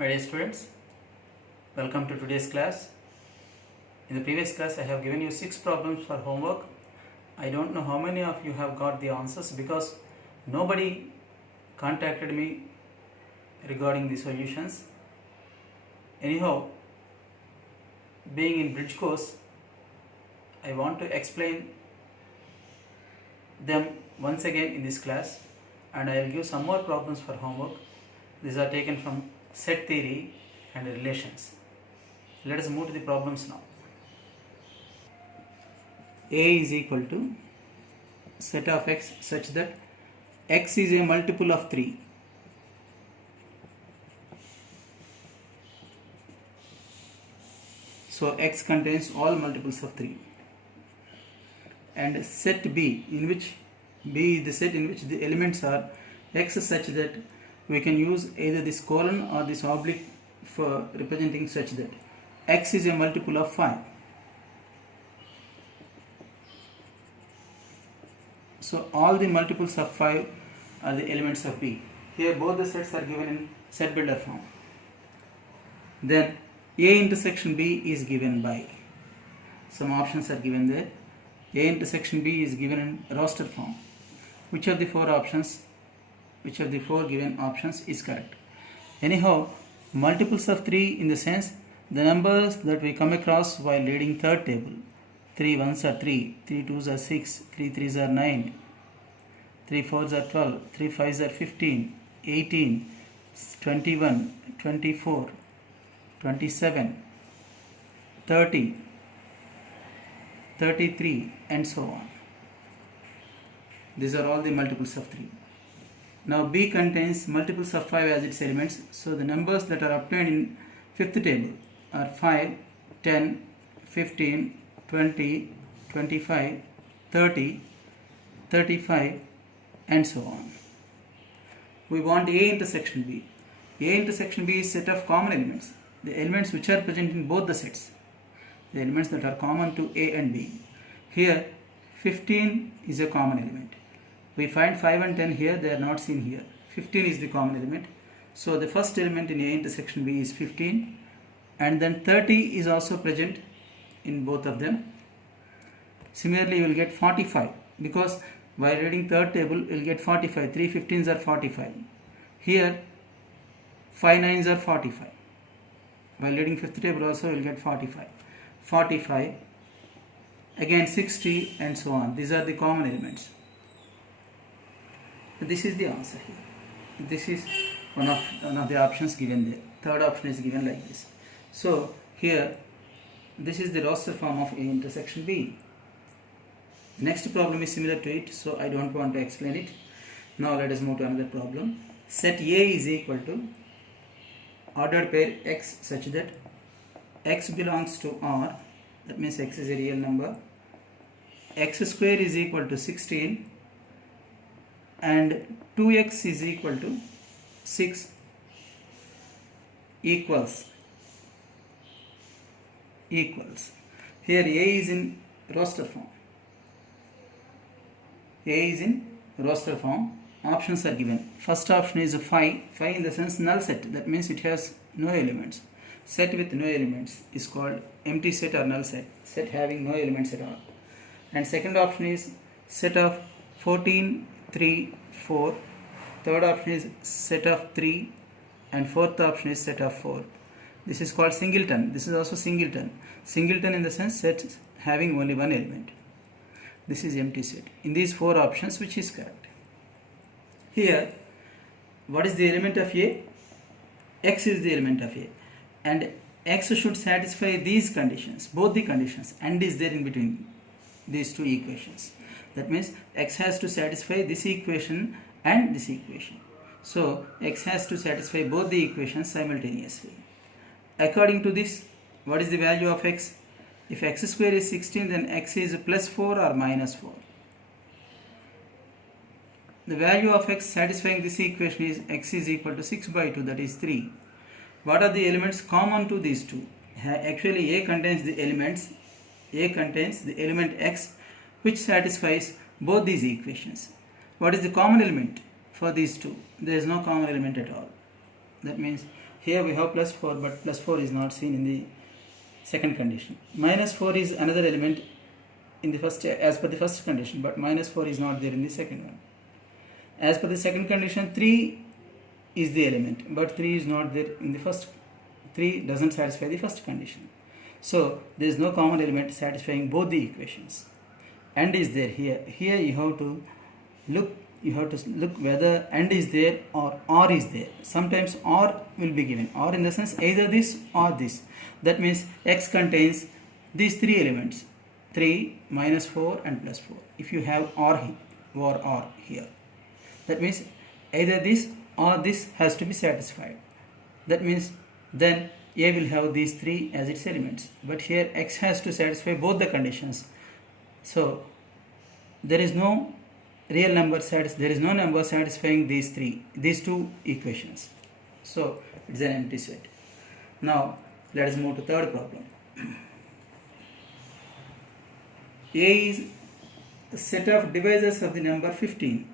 My dear students, welcome to today's class. In the previous class I have given you 6 problems for homework. I don't know how many of you have got the answers because nobody contacted me regarding the solutions. Anyhow, being in bridge course, I want to explain them once again in this class, and I will give some more problems for homework. These are taken from set theory and relations. Let us move to the problems now. A is equal to set of x such that x is a multiple of 3. So x contains all multiples of 3. And set B, in which B is the set in which the elements are x such that we can use either this colon or this oblique for representing such that x is a multiple of 5. So all the multiples of 5 are the elements of B. Here both the sets are given in set builder form. Then A intersection B is given by, some options are given there. A intersection B is given in roster form. Which of the four given options is correct? Anyhow, multiples of 3 in the sense the numbers that we come across while reading third table. 3 1s are 3, 3 2s are 6, 3 3s are 9, 3 4s are 12, 3 5s are 15, 18, 21, 24, 27, 30, 33 and so on. These are all the multiples of 3. Now B contains multiples of 5 as its elements. So the numbers that are obtained in fifth table are 5, 10, 15, 20, 25, 30, 35 and so on. We want A intersection B. A intersection B is set of common elements. The elements which are present in both the sets. The elements that are common to A and B. Here 15 is a common element. We find 5 and 10 here, they are not seen here. 15 is the common element. So the first element in A intersection B is 15, and then 30 is also present in both of them. Similarly, you will get 45 because while reading third table you will get 45. 3 15s are 45. Here 5 9s are 45. While reading fifth table also you will get 45. 45, again 60 and so on. These are the common elements. This is the answer here. This is one of the options given there. Third option is given like this. So here this is the roster form of A intersection B. Next problem is similar to it, so I don't want to explain it. Now let us move to another problem. Set A is equal to ordered pair x such that x belongs to R, that means x is a real number, x square is equal to 16 and 2x is equal to 6 equals. Here A is in roster form. A is in roster form. Options are given. First option is a phi in the sense null set, that means it has no elements. Set with no elements is called empty set or null set, set having no elements at all. And second option is set of 14, 3, 4. Third option is set of 3 and fourth option is set of 4. This is called singleton. This is also singleton. Singleton in the sense set having only one element. This is empty set. In these four options, which is correct? Here, what is the element of A? X is the element of A. And X should satisfy these conditions, both the conditions, and is there in between these two equations. That means X has to satisfy this equation and this equation. So X has to satisfy both the equations simultaneously. According to this, what is the value of X? If x square is 16, then x is plus 4 or minus 4. The value of x satisfying this equation is x is equal to 6 by 2, that is 3. What are the elements common to these two? Actually, A contains the elements. A contains the element x which satisfies both these equations. What is the common element for these two? There is no common element at all. That means Here we have plus 4, but plus 4 is not seen in the second condition. Minus 4 is another element in the first, as per the first condition, but minus 4 is not there in the second one. As per the second condition, 3 is the element, but 3 is not there in the first. 3 doesn't satisfy the first condition. So there is no common element satisfying both the equations. And is there here. Here you have to look whether and is there or is there. Sometimes or will be given, or in the sense either this or this. That means x contains these three elements, 3, minus 4 and plus 4. If you have or here, that means either this or this has to be satisfied. That means then A will have these 3 as its elements, but here x has to satisfy both the conditions. So there is no real number there is no number satisfying these two equations. So it's an empty set. Now let us move to third problem. A is a set of divisors of the number 15.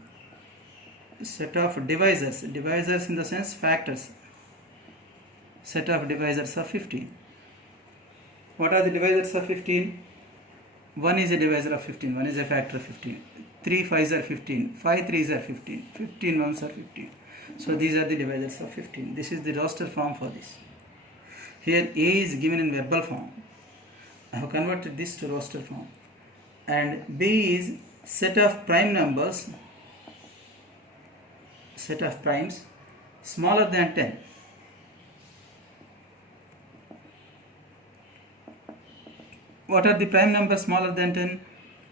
Set of divisors in the sense factors. Set of divisors of 15. What are the divisors of 15? 1 is a divisor of 15, 1 is a factor of 15. 3 5s are 15, 5 3s are 15, 15 1s are 15. So these are the divisors of 15. This is the roster form for this. Here A is given in verbal form. I have converted this to roster form. And B is set of prime numbers, set of primes smaller than 10. What are the prime numbers smaller than 10?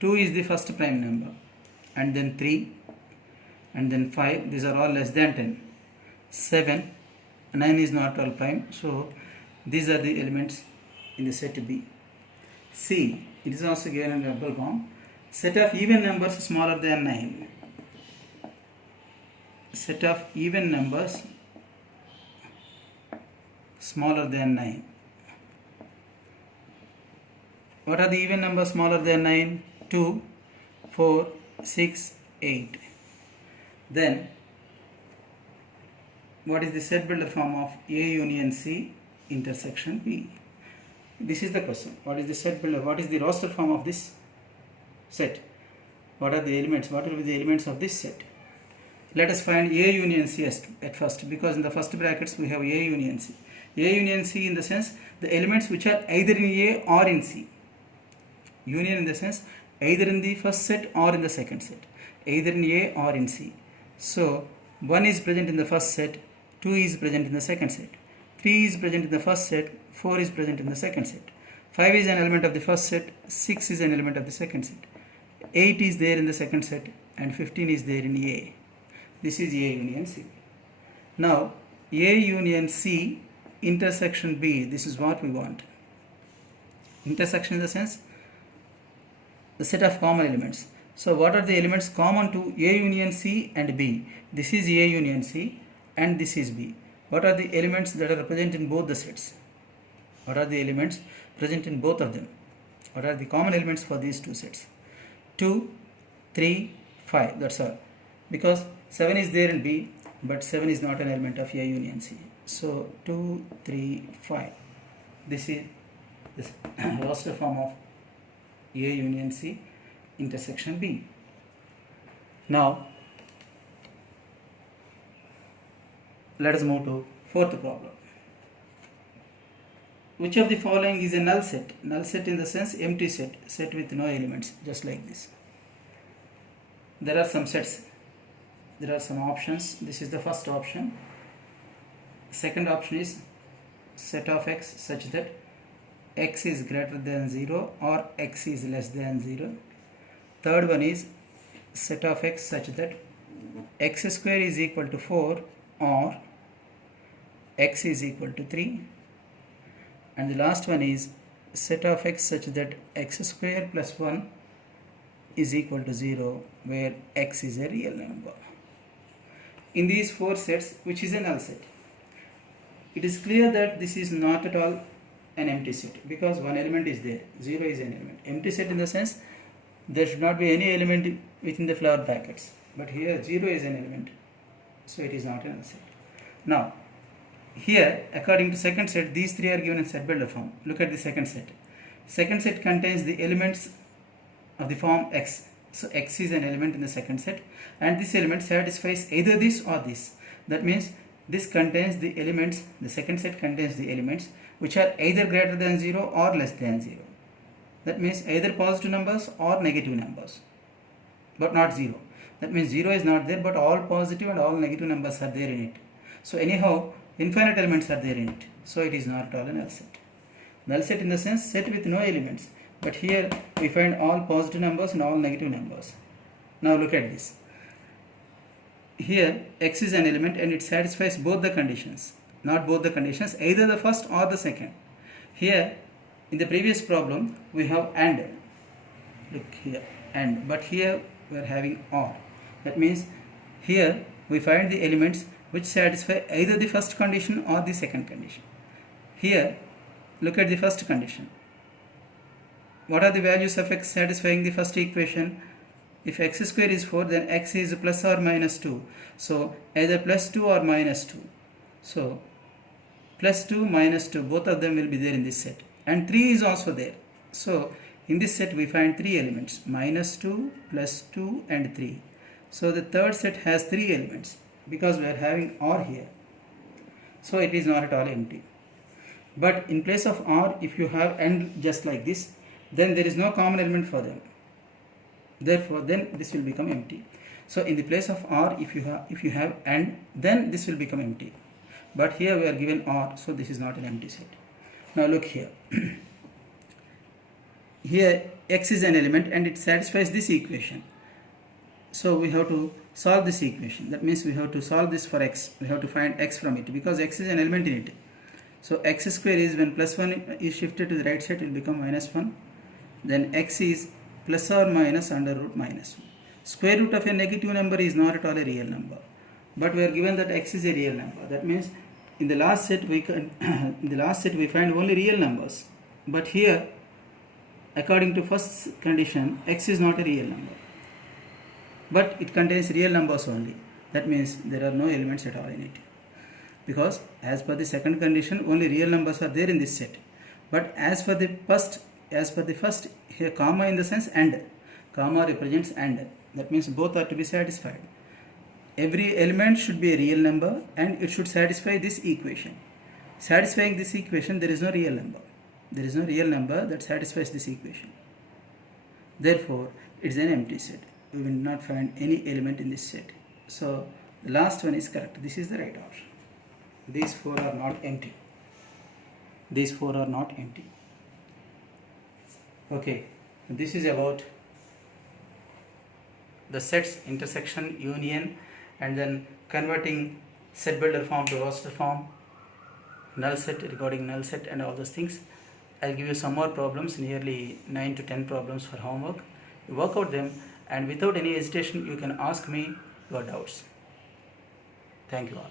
2 is the first prime number, and then 3, and then 5. These are all less than 10. 7, 9 is not all prime. So these are the elements in the set B. C, it is also given in verbal form. Set of even numbers smaller than 9. Set of even numbers smaller than 9. What are the even numbers smaller than 9? 2, 4, 6, 8. Then, what is the set builder form of A union C intersection B? This is the question. What is the set builder? What is the roster form of this set? What are the elements? What will be the elements of this set? Let us find A union C at first, because in the first brackets we have A union C. A union C in the sense the elements which are either in A or in C. Union in the sense either in the first set or in the second set, either in A or in C. So 1 is present in the first set, 2 is present in the second set, 3 is present in the first set, 4 is present in the second set, 5 is an element of the first set, 6 is an element of the second set, 8 is there in the second set, and 15 is there in A. This is A union C. Now A union C intersection B, this is what we want. Intersection in the sense the set of common elements. So what are the elements common to A union C and B? This is A union C and this is B. What are the elements that are present in both the sets? What are the elements present in both of them? What are the common elements for these two sets? 2, 3, 5, that's all. Because 7 is there in B, but 7 is not an element of A union C. So 2, 3, 5. This is this roster form of A union C intersection B. Now let us move to fourth problem. Which of the following is a null set? Null set in the sense empty set, set with no elements, just like this. There are some sets, there are some options. This is the first option. Second option is set of x such that x is greater than 0 or x is less than 0. Third one is set of x such that x square is equal to 4 or x is equal to 3. And the last one is set of x such that x square plus 1 is equal to 0, where x is a real number. In these four sets, which is a null set? It is clear that this is not at all an empty set, because one element is there, 0 is an element. Empty set in the sense there should not be any element within the flower brackets, but here 0 is an element, so it is not a null set. Now Here, according to second set, these three are given in set builder form. Look at the second set. Second set contains the elements of the form X. So X is an element in the second set, and this element satisfies either this or this. That means this contains the elements, the second set contains the elements which are either greater than 0 or less than 0. That means either positive numbers or negative numbers, but not 0. That means 0 is not there, but all positive and all negative numbers are there in it. So anyhow, infinite elements are there in it. So it is not at all a null set. Null set in the sense set with no elements. But here we find all positive numbers and all negative numbers. Now look at this. Here X is an element and it satisfies both the conditions. Not both the conditions, either the first or the second. Here in the previous problem we have AND. Look here, AND. But here we are having OR. That means here we find the elements which satisfy either the first condition or the second condition. Here look at the first condition. What are the values of X satisfying the first equation? If X square is 4, then X is plus or minus 2. So either plus 2 or minus 2. So plus 2, minus 2, both of them will be there in this set. And 3 is also there. So in this set we find 3 elements, minus 2, plus 2 and 3. So the third set has 3 elements because we are having OR here. So it is not at all empty. But in place of OR, if you have AND just like this, then there is no common element for them. Therefore, then this will become empty. So in the place of OR, if you have AND, then this will become empty. But here we are given OR, so this is not an empty set. Now look here. Here X is an element and it satisfies this equation. So we have to solve this equation. That means we have to solve this for X. We have to find X from it because X is an element in it. So X square is, when plus 1 is shifted to the right side, it will become minus 1. Then X is plus or minus under root minus 1. Square root of a negative number is not at all a real number. But we are given that X is a real number. That means in the last set we find only real numbers. But here, according to first condition, X is not a real number. But it contains real numbers only. That means there are no elements at all in it. Because as per the second condition, only real numbers are there in this set. But as per the first, here comma in the sense AND. Comma represents AND. That means both are to be satisfied. Every element should be a real number and it should satisfy this equation. Satisfying this equation, there is no real number. There is no real number that satisfies this equation. Therefore, it is an empty set. We will not find any element in this set. So, the last one is correct. This is the right option. These 4 are not empty. These 4 are not empty. Okay, this is about the sets, intersection, union, and then converting set builder form to roster form, null set, regarding null set, and all those things. I'll give you some more problems, nearly 9 to 10 problems for homework. You work out them, and without any hesitation, you can ask me your doubts. Thank you all.